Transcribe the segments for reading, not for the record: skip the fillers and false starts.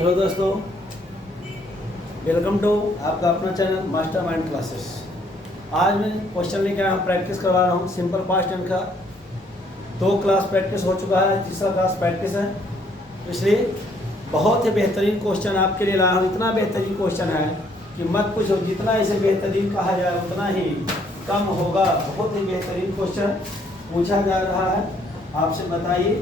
Hello दोस्तों, welcome to आपका अपना चैनल मास्टर माइंड क्लासेस। आज मैं क्वेश्चन लेकर आया हूँ, प्रैक्टिस करवा रहा हूँ सिंपल पास्ट टेंस का। 2 क्लास प्रैक्टिस हो चुका है, तीसरा क्लास प्रैक्टिस है, इसलिए बहुत ही बेहतरीन क्वेश्चन आपके लिए लाया हूँ। इतना बेहतरीन क्वेश्चन है कि मत पूछो, जितना इसे बेहतरीन कहा जाए उतना ही कम होगा। बहुत ही बेहतरीन क्वेश्चन पूछा जा रहा है। आपसे बताइए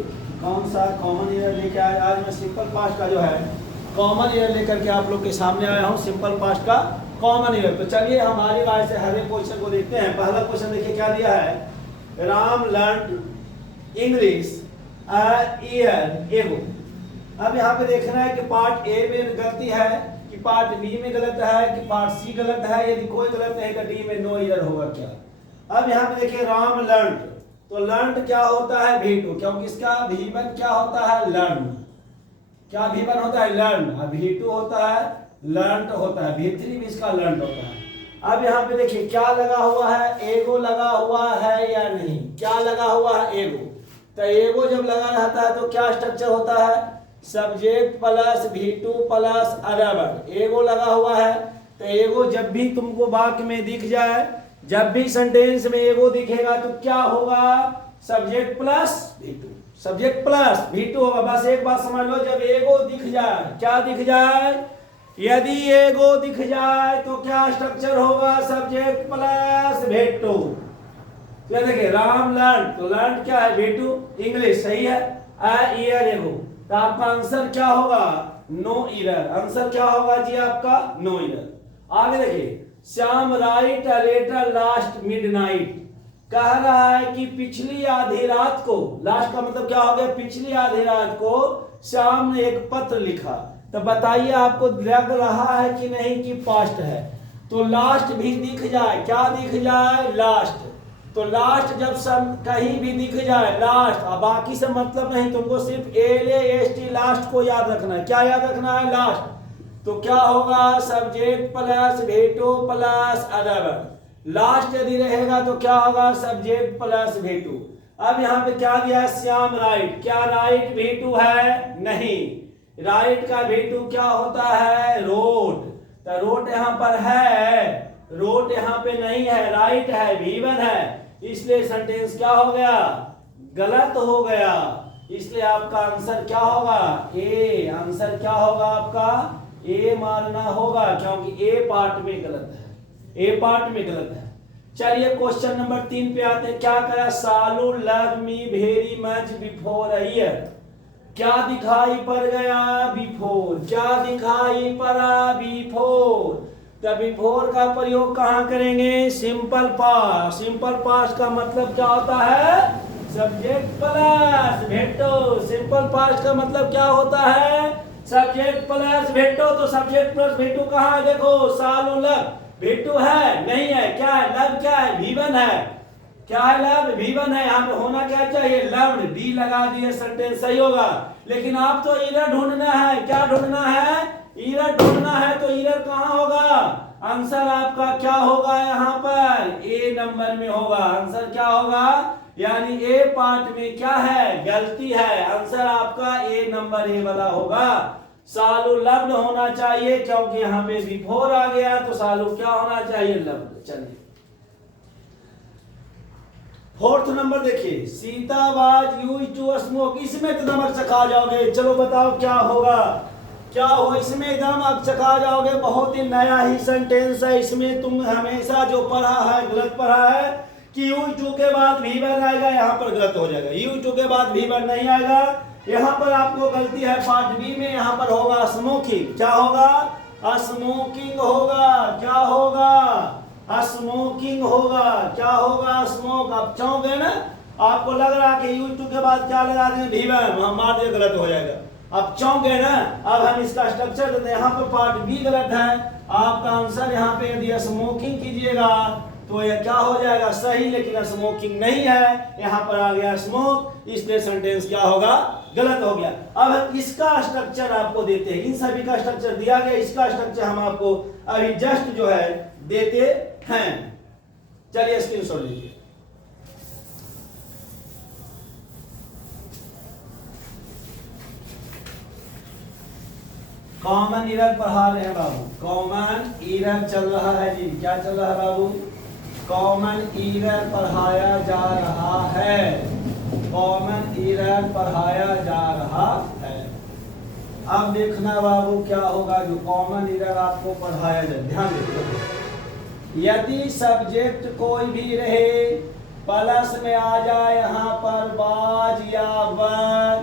कौन सा कॉमन ईयर लेके आया। आज मैं सिंपल पास्ट का जो है कॉमन ईयर लेकर के आप लोग के सामने आया हूँ, सिंपल पास्ट का कॉमन ईयर। तो चलिए हमारी राय से हर एक क्वेश्चन को देखते हैं। पहला क्वेश्चन देखिए क्या दिया है, Ram learn English year ago. अब यहाँ पे देखना है कि पार्ट ए में गलती है कि पार्ट बी में गलत है कि पार्ट सी गलत है। यदि कोई गलत है तो डी में नो ईयर होगा क्या। अब यहाँ पे देखिए राम लर्न, तो लर्न क्या होता है V2, क्योंकि इसका V1 क्या होता है लर्न। क्या V1 होता है लर्न, और V2 होता है लर्न होता है, V3 भी इसका लर्न होता है। अब यहाँ पे देखिए क्या लगा हुआ है, एगो लगा हुआ है या नहीं। क्या लगा हुआ है, एगो। तो एगो जब लगा रहता है तो क्या स्ट्रक्चर होता है, subject plus V2 plus other. एगो लगा हुआ है तो एगो जब भी तुमको वाक्य में दिख जाए, जब भी सेंटेंस में एगो दिखेगा तो क्या होगा, subject plus V2, subject plus V2 होगा। बस एक बात समझ लो, जब एगो दिख जाए, क्या दिख जाए, यदि एगो दिख जाए तो क्या स्ट्रक्चर होगा, सब्जेक्ट प्लस V2। तो देखिए राम लर्न, तो लर्न क्या है V2 इंग्लिश, सही है। ईयर एगो, तो आपका आंसर क्या होगा, नो ईयर। आंसर क्या होगा जी आपका, नो ईयर। आगे देखिए, Shyam write a letter last midnight. कह रहा है कि पिछली आधी रात को, लास्ट का मतलब क्या हो गया, पिछली आधी रात को श्याम ने एक पत्र लिखा। तो बताइए आपको लग रहा है कि नहीं कि पास्ट है। तो लास्ट भी दिख जाए, क्या दिख जाए, लास्ट। तो लास्ट जब सब कहीं भी दिख जाए लास्ट, और बाकी से मतलब नहीं, तुमको सिर्फ LAST लास्ट को याद रखना है। क्या याद रखना है, लास्ट। तो क्या होगा, subject plus V2 plus other. Last यदि रहेगा तो क्या होगा, सब्जेक्ट प्लस V2। अब यहाँ पे क्या दिया है, श्याम राइट। क्या राइट V2 है, नहीं। राइट का V2 क्या होता है, रोट। तो रोट यहाँ पर है, रोट यहाँ पे नहीं है, राइट है, V1 है, इसलिए सेंटेंस क्या हो गया, गलत हो गया। इसलिए आपका आंसर क्या होगा, ए। आंसर क्या होगा आपका, ए मानना होगा, क्योंकि ए पार्ट में गलत है, ए पार्ट में गलत है। चलिए क्वेश्चन नंबर 3 पे आते हैं। क्या करा, सालू love me very much before a year. क्या दिखाई पड़ गया, बिफोर। क्या दिखाई पड़ा, बिफोर। तो बिफोर का प्रयोग कहाँ करेंगे, सिंपल पास्ट। सिंपल पास्ट का मतलब क्या होता है, subject plus V2। Simple past का मतलब क्या होता है, सब्जेक्ट प्लस V2। तो सब्जेक्ट प्लस V2 कहाँ है, देखो सालू लव V2 है, नहीं है। क्या है, लव क्या है, V1 है। क्या है, लव V1 है। यहाँ पे होना क्या चाहिए, लव्ड, डी लगा दिए, सेंटेंस सही होगा। लेकिन आप तो ईरर ढूंढना है। क्या ढूंढना है, ईरर ढूंढना है। तो ईरर कहाँ होगा, आंसर आपका क्या होगा, यहाँ पर ए नंबर में होगा। आंसर क्या होगा, यानी ए पार्ट में क्या है, गलती है। आंसर आपका ए नंबर, ए वाला होगा। सालू लव्ड होना चाहिए, क्योंकि यहाँ पे बिफोर आ गया, तो सालू क्या होना चाहिए, लव्ड। चलिए 4th नंबर देखिए, Sita was used to smoke. इसमें तो नमक चखा जाओगे। चलो बताओ क्या होगा, क्या हो, इसमें एकदम आप चखा जाओगे। बहुत ही नया ही सेंटेंस है। इसमें तुम हमेशा जो पढ़ा है गलत पढ़ा है कि यूज्ड टू के बाद V1 आएगा, यहाँ पर गलत हो जाएगा। यूज्ड टू के बाद V1 नहीं आएगा, यहाँ पर आपको गलती है। पार्ट बी में यहाँ पर होगा स्मोकिंग। क्या होगा, स्मोकिंग होगा। क्या होगा, स्मोकिंग होगा। क्या होगा, स्मोक। आप चौंक गए ना, आपको लग रहा है कि यूज टू के बाद क्या लगा दें, V1, हम मार दिए, गलत हो जाएगा। अब चौंक गए ना। अब हम इसका स्ट्रक्चर देते हैं। यहाँ पर पार्ट बी गलत है। आपका आंसर यहाँ पे यदि स्मोकिंग कीजिएगा तो यह क्या हो जाएगा, सही। लेकिन स्मोकिंग नहीं है, यहाँ पर आ गया स्मोक, इसलिए सेंटेंस क्या होगा, गलत हो गया। अब हम इसका स्ट्रक्चर आपको देते हैं। इन सभी का स्ट्रक्चर दिया गया, इसका स्ट्रक्चर हम आपको अभी जस्ट जो है देते हैं। चलिए स्क्रीनशॉट लीजिए। कॉमन इरर पढ़ा रहे हैं बाबू, कॉमन इरर चल रहा है जी। क्या चल रहा है बाबू? कॉमन इरर पढ़ाया जा रहा है, कॉमन इरर पढ़ाया जा रहा है। अब देखना बाबू क्या होगा जो कॉमन इरर आपको पढ़ाया जाए। ध्यान देखो, यदि सब्जेक्ट कोई भी रहे, प्लस में आ जाए यहाँ पर बाज या वर,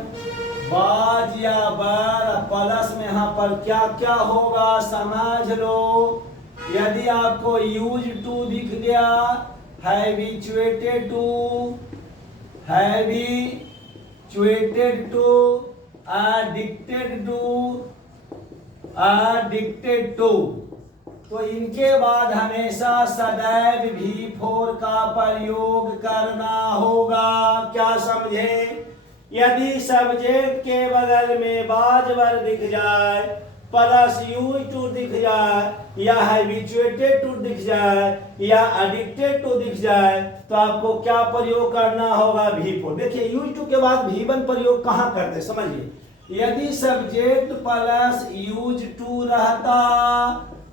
बाज या वर, प्लस में यहाँ पर क्या क्या होगा समझ लो। यदि आपको यूज टू दिख गया, habituated to, habituated to, addicted to, addicted to, तो इनके बाद हमेशा सदैव V4 का प्रयोग करना होगा। क्या समझे? यदि सब्जेक्ट के बगल में बाज वर दिख जाए, प्लस यूज टू दिख जाए, या हैबिचुएटेड टू दिख जाए, या एडिक्टेड टू दिख जाए, तो आपको क्या प्रयोग करना होगा? V4। देखिए यूज टू के बाद V1 प्रयोग कहाँ करते समझिए। यदि सब्जेक्ट प्लस यूज टू रहता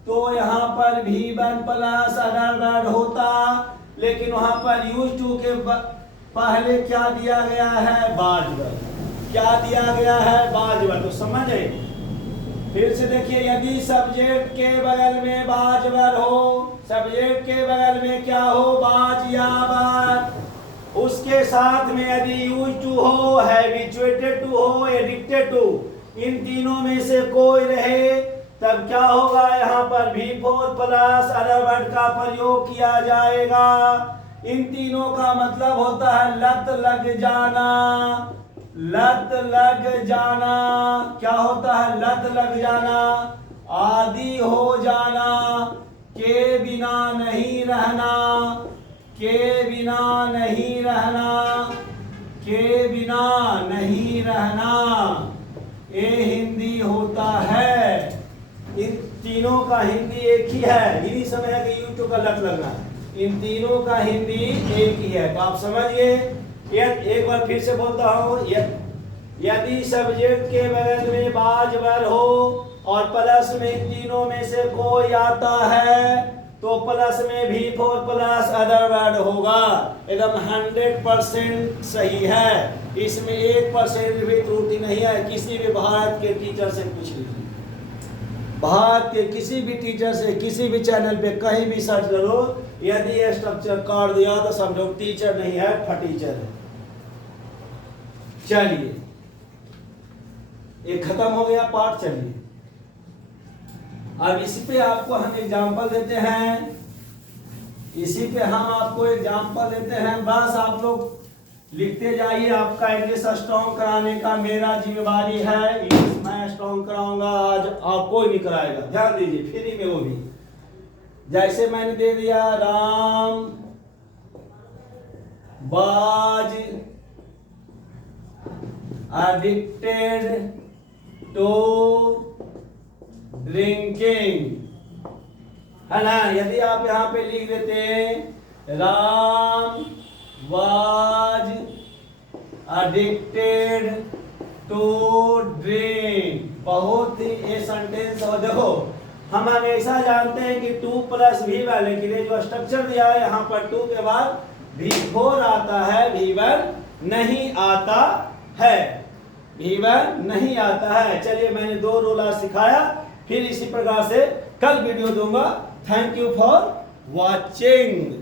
तो यहाँ पर V1 प्लस अदर वर्ड होता, लेकिन वहां पर यूज टू के पहले क्या दिया गया है? बाज वर्ड। क्या दिया गया है? बाज वर्ड। तो समझे? फिर से देखिए, यदि सब्जेक्ट के बगल में बाज वर्ड हो, सब्जेक्ट के बगल में क्या हो? बाज या वर्ड, उसके साथ में यदि यूज टू हो, हैबिचुएटेड टू हो, एडिक्टेड टू, इन तीनों में से कोई रहे, तब क्या होगा? यहाँ पर V4 प्लस अदर वर्ड का प्रयोग किया जाएगा। इन तीनों का मतलब होता है लत लग जाना, लत लग जाना। क्या होता है? लत लग जाना, आदी हो जाना, के बिना नहीं रहना, के बिना नहीं रहना, के बिना नहीं रहना, ये हिंदी होता है। इन तीनों का हिंदी एक ही है, इन्हीं समय है कि यूट्यूब का लत लगना है। इन तीनों का हिंदी एक ही है, तो आप समझिए। एक बार फिर से बोलता हूँ, यदि सब्जेक्ट के बगल में बाज वर हो और प्लस में इन तीनों में से कोई आता है, तो प्लस में V4 प्लस अदर वर्ड होगा। एकदम 100% सही है, इसमें 1% भी त्रुटि नहीं है। किसी भी भारत के टीचर से पूछ लीजिए, भारत के किसी भी टीचर से, किसी भी चैनल पे कहीं भी सर्च करो, यदि ये स्ट्रक्चर काट दिया तो समझो टीचर नहीं है, फटीचर है। चलिए, ये खत्म हो गया पार्ट। चलिए अब इसी पे आपको हम एग्जाम्पल देते हैं, इसी पे हम आपको एग्जाम्पल देते हैं। बस आप लोग लिखते जाइए। आपका इंग्लिश स्ट्रॉन्ग कराने का मेरा जिम्मेवारी है। इंग्लिश मैं स्ट्रॉन्ग कराऊंगा आज, और कोई नहीं कराएगा। ध्यान दीजिए, फ्री में वो भी। जैसे मैंने दे दिया, राम बाज एडिक्टेड टू ड्रिंकिंग, है ना। यदि आप यहाँ पे लिख देते Ram was addicted to drink, बहुत ही ये सेंटेंस हो। देखो, हम हमेशा जानते हैं कि 2 प्लस V1, लेकिन ये जो स्ट्रक्चर दिया है यहाँ पर 2 के बाद V4 आता है, V1 नहीं आता है, V1 नहीं आता है। चलिए, मैंने 2 रूल आज सिखाया, फिर इसी प्रकार से कल वीडियो दूंगा। Thank you for watching.